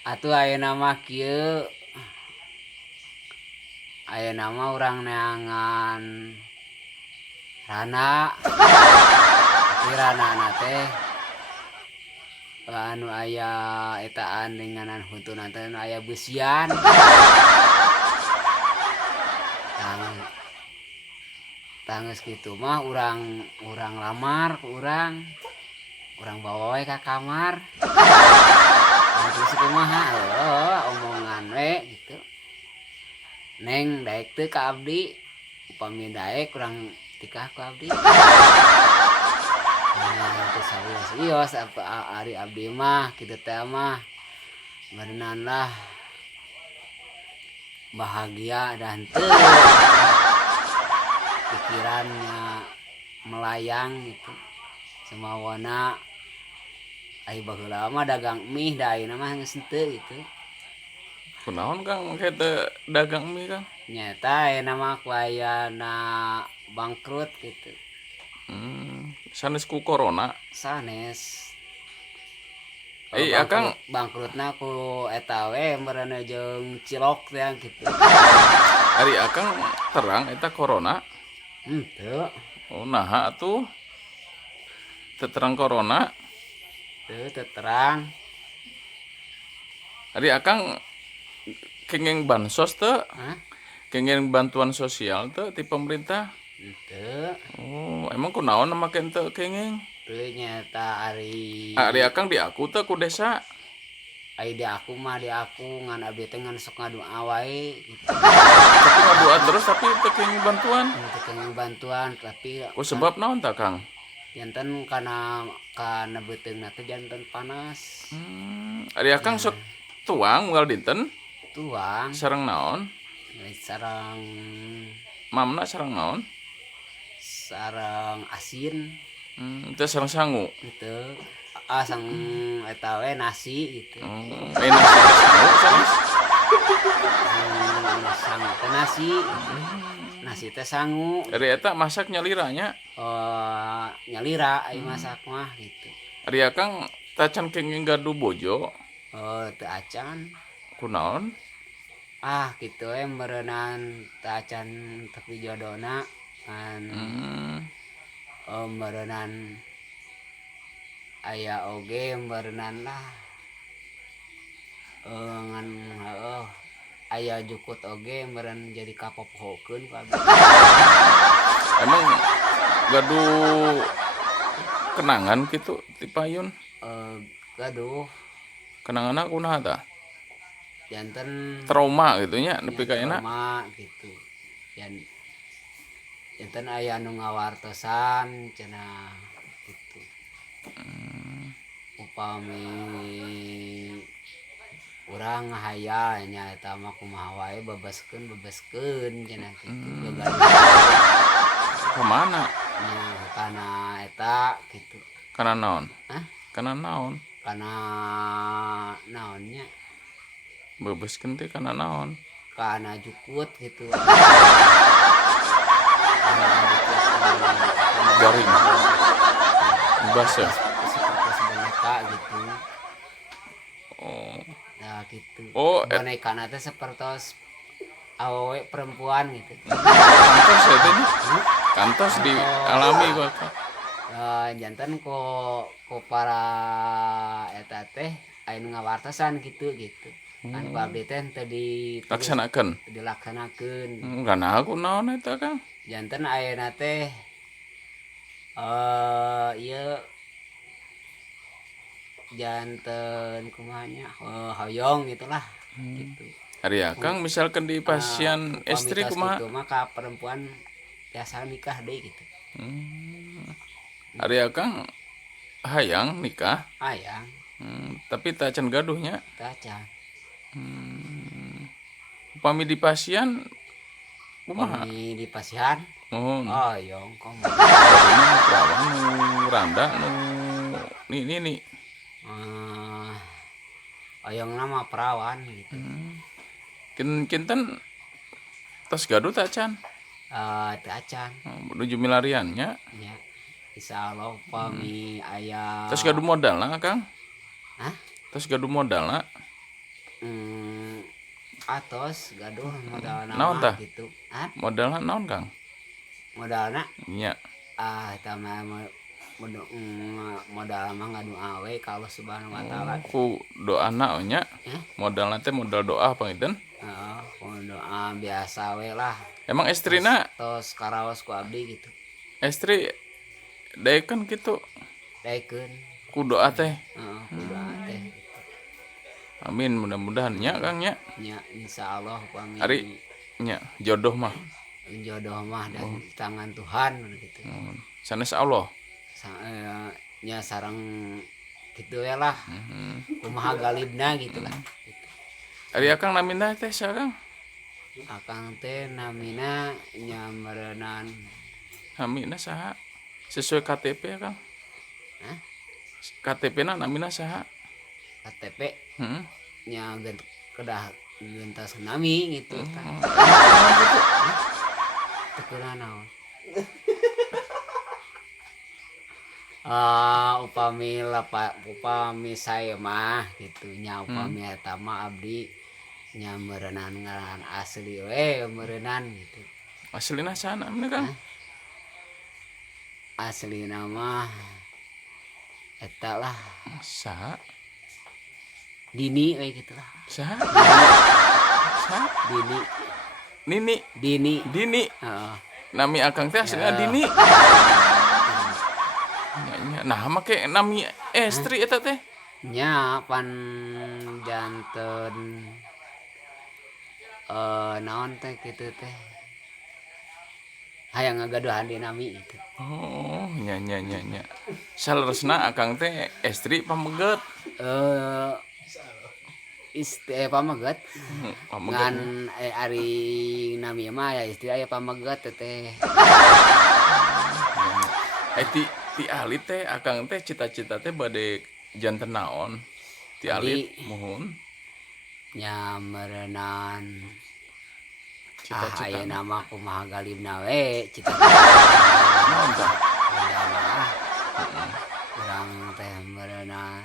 atuh ayeuna mah kieu ayeuna mah urang neangan Rana tapi Ranana teh anu aya etaan denganan huntunan teh aya beusian tang tanggeus kitu mah urang lamar ku urang bawa we ka kamar terus kumaha omongan we gitu neng daek teu ka abdi upami daek urang tikah ku abdi teu sawios-wios ari abdi mah kitu teh mah berenang lah bahagia dan teu pikirannya melayang gitu semawana ai baheula mah dagang mie da ayeuna mah geus henteu gitu Kunaon Kang kita dagang mie Kang? nyata ayeuna mah ku ayana bangkrut gitu Sanes ku corona. sanes kalau Akang bangkrutna ku eta we meureun jeung cilok teh gitu ari Akang terang eta corona. henteu Oh naha atuh teu terang corona. teu terang Ari Akang kenging bansos teu? hah Kenging bantuan sosial teu ti pemerintah? henteu Oh, emang kunaon make teu kenging? teu nyata ari Ari Akang di aku teu ku desa. ai di aku mah di aku ngan abdi teh ngan sok ngadoa wae gitu Tapi ngadua terus tapi teu kenging bantuan. untuk yang bantuan tapi Ku sebab naon tah Kang? janten kana beuteungna teh janten panas Ari Akang sok tuang unggal dinten tuang sareng naon? sareng Mamna sareng naon? sareng asin Teu sareng sangu. gitu sang eta we nasi gitu Nasi teh sangu sanes. sangu teh nasi gitu. Nasi teh sangu Ari eta masak nyaliranya. nyalira ai masak mah gitu Ari Akang tacan kenging gaduh bojo. teu acan Kunaon? gitu meureunnan teu acan tapi jodona kan meureunnan aya oge meureunnan lah ngan aya jukut oge meureun jadi kapopohokeun ku abdi Emang gaduh kenangan gitu ti payun. gaduh Kenanganna kunaha tah? janten Trauma gitu nya nepi ka ayeuna. trauma gitu janten aya nu ngawartosan cenah gitu upami urang ngahayal nya eta mah kumaha wae bebaskeun cenah kitu Ka mana? nya kana eta gitu Kana naon? hah Kana naon? kana naonnya Bebeuskeun teh kana naon? kana jukut gitu Garing. Bebas ya? seperti boneka gitu Oh. nah gitu Oh, boneka teh seperti awewe perempuan gitu kantos ya teh nya? Kantos dialami kok. janten ku para eta teh aya nu ngawartosan gitu kan ku abdi teh teu Laksanakeun. dilaksanakeun Ganaha kunaon eta Kang? janten ayeuna teh ieu janten kumanya hoyong gitulah gitu Ari Akang misalkan di pasien istri pamitos kumaha? gitu maka perempuan biasa nikah deh gitu Ari Akang hayang nikah, ayang tapi teu acan gaduhnya. taca Upami di pasien kumaha? pami di pasihan Oh, hoyong komo badinya nu perawan nu randa nu ni. hoyong nama perawan gitu Kinten tos gaduh teu acan. teu acan Menuju milariannya. nya insyaallah pami aya Tos gaduh modalna Kang. hah Tos gaduh modalna. atos gaduh modal Naon nama tah? gitu. Ah, Modalna naon, Kang? modalna Nya. eta mah modal mah ngadu awe ka Allah Subhanahu wa taala. Ku doana we nya. Eh? Modalna teh modal doa panginten. Heeh, doa biasa we lah. Emang Tos istrina, tos karaos ku abdi gitu. istri daekeun kitu Daekeun. ku doa teh. Heeh, ku doa teh. Amin, mudah-mudahan nya Kang nya. Nya insyaallah upami Ari nya jodoh mah. jodoh mah dari tangan Tuhan gitu. Sanes Allah. Nya sareng gitu ya lah. Kumaha galibna gitu lah. Gitu. Ari Akang namina teh saha Kang? Akang teh namina nya meureunan Namina saha? Sesuai KTP ya Kang? Hah? KTP-na namina saha? KTP Heeh. nya kedah gentas nami gitu tah. Teu keuna naon. Upami saya mah gitu nya upami eta mah abdi nya meureunan ngaran asli we meureunan gitu. Aslina saha namina Kang? Aslina mah eta lah Saha? Dini we gitu lah. Saha? Saha? Dini, Nini. Dini. Dini. Heeh. Nami Akang teh aslina Dini. Nya nah make nami estri eta teh. Nya pan janten naon teh kitu teh. Hayang ngagaduhan di nami gitu. Oh, nya. Saleresna Akang teh estri pameget. Pameget Pameget. ngan ari nami mah ya istri aya pameget teh. Ti alit teh Akang teh cita-cita teh bade janten naon? Ti alit muhun. Nya meureunan Cita-cita aya nama kumaha galibna we cita naon tah? urang teh meureunan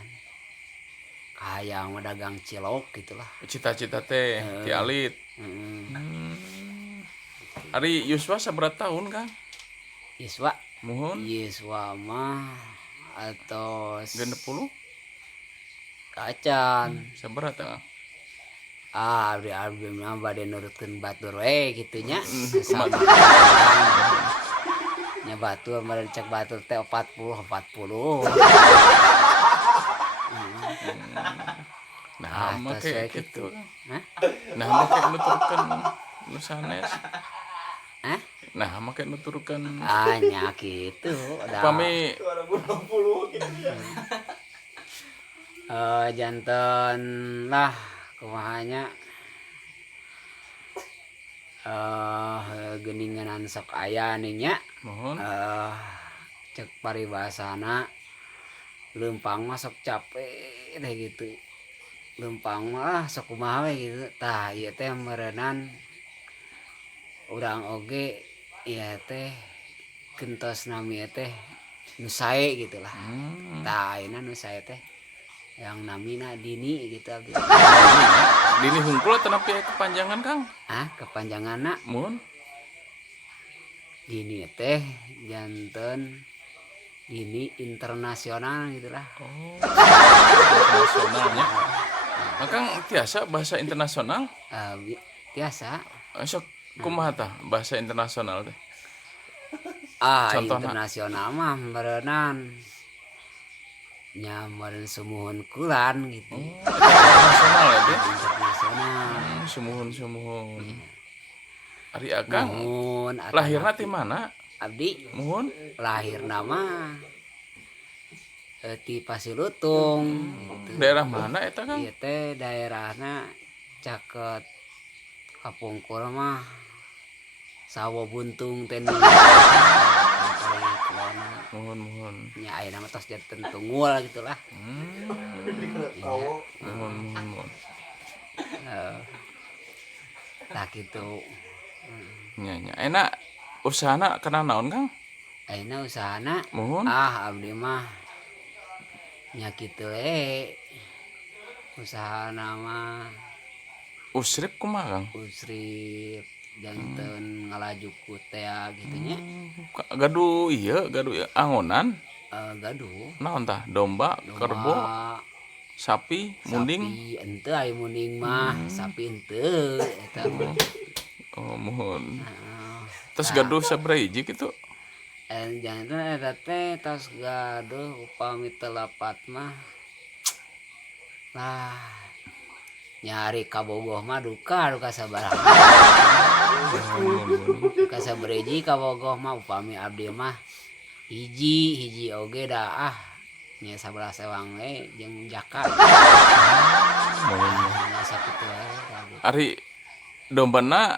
hayang dagang cilok gitulah. Cita-cita teh ti alit. Ari Yuswa sabaraha tahun Kang? Yuswa Muhun mah atos 60? kacan Sabaraha tah Kang? abdi mah bade nurutkeun batur we kitu nya. Kumaha? Nya batur meureun cek batur teh 40. Nah, make kitu. kitu. Hah? Nah, make nuturkeun nu sanes. Hah? Nah, make nuturkeun Nya kitu. upami Janten lah kumahanya geninganan sok aya nih nya. muhun. Cek paribasana leumpang mah sok capek deh gitu. Leumpang mah sok kumaha we gitu. Tah ieu teh meureunan urang oge ieu teh gentos nami teh nu sae gitulah. Tah ayeuna nu sae teh yang namina Dini gitu abdi. Dini hungkul atau nepi kepanjangan Kang? Kepanjanganna Muhun. Dini teh janten Dini internasional gitulah. Oh, internasionalnya. Kang tiasa bahasa internasional? Biasa. Sok kumaha tah bahasa internasional teh? Contohna? Internasional mah meureunan nya meureun sumuhun kulan gitu. Internasional ya teh? Internasional. Sumuhun. Ari Akang Muhun lahirna ti mana? abdi Muhun. lahirna mah ti Pasilutung gitu. Daerah mana eta Kang? Ieu teh daerahna caket kapungkur mah Sawo Buntung teh nih. Muhun. Nya ayeuna mah tos janten Tunggul gitulah. Muhun. Tah kitu. Nya. Enak usahana kana naon Kang? Ayeuna usahana Muhun. abdi mah nya kitu usaha nama Usrip kumaha Kang? usrip janten ngalaju ku teh gitu nya. Gaduh gaduh angonan Gaduh naon tah domba, kerbau, domba sapi, munding. sapi ente aya munding mah sapi ente eta mah. Oh muhun. Heeh. Terus gaduh sabaraha hiji kitu? Janten eta teh tos gaduh upami teu lapat mah lah nyari kabogoh mah duka sabaraha. Duka sabariji kabogoh mah upami abdi mah hiji oge dah nya 11 sewang we jeung jaka. Nya sakitu wae. Ari dombana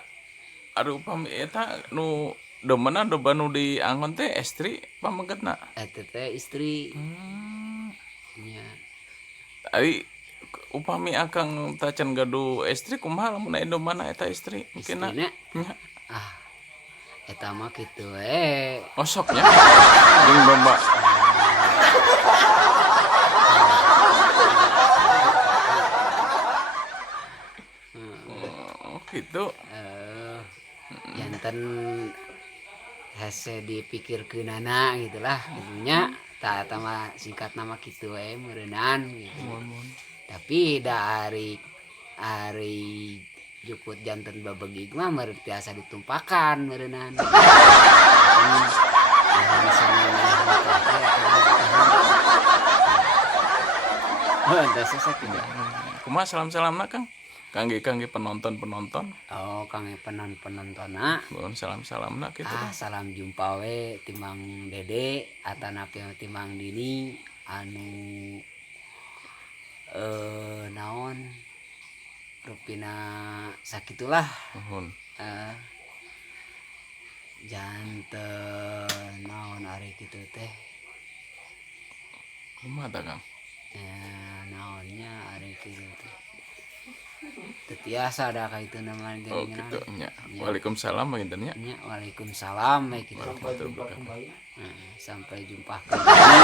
ari upami eta nu dombana domba nu dianggon teh estri pamenggetna. Eta teh istri nya. Ari upami akang teh can gaduh estri kumaha lamun aya dombana eta estri mungkinna. Istrina Nya. eta mah kitu we. Osoknya jeung domba. Oh gitu. Janten hese dipikirkeunana gitulah gitunya tah eta mah singkat nama kitu we meureunan gitu. Tapi da ari jukut janten babegig mah meureun tiasa ditumpakan meureunan. Entah susah tidak. Kumaha salam-salamna Kang? Kangge penonton-penonton. Oh, kang penonton-penontonna. Mohon salam-salamna kitu. Salam jumpa we timang Dede atanapi timang Dini anu naon rupina sakitulah. Nuhun. Janten naon ari kitu teh. Kumaha tah Kang? Naonnya ari kitu teh. Tetiasa ada kaitu nama Oh gitu nya. Waalaikumsalam begitu nya. nya. Waalaikumsalam we kitu. Warahmatullahi wabarakatuh. Sampai jumpa kembali.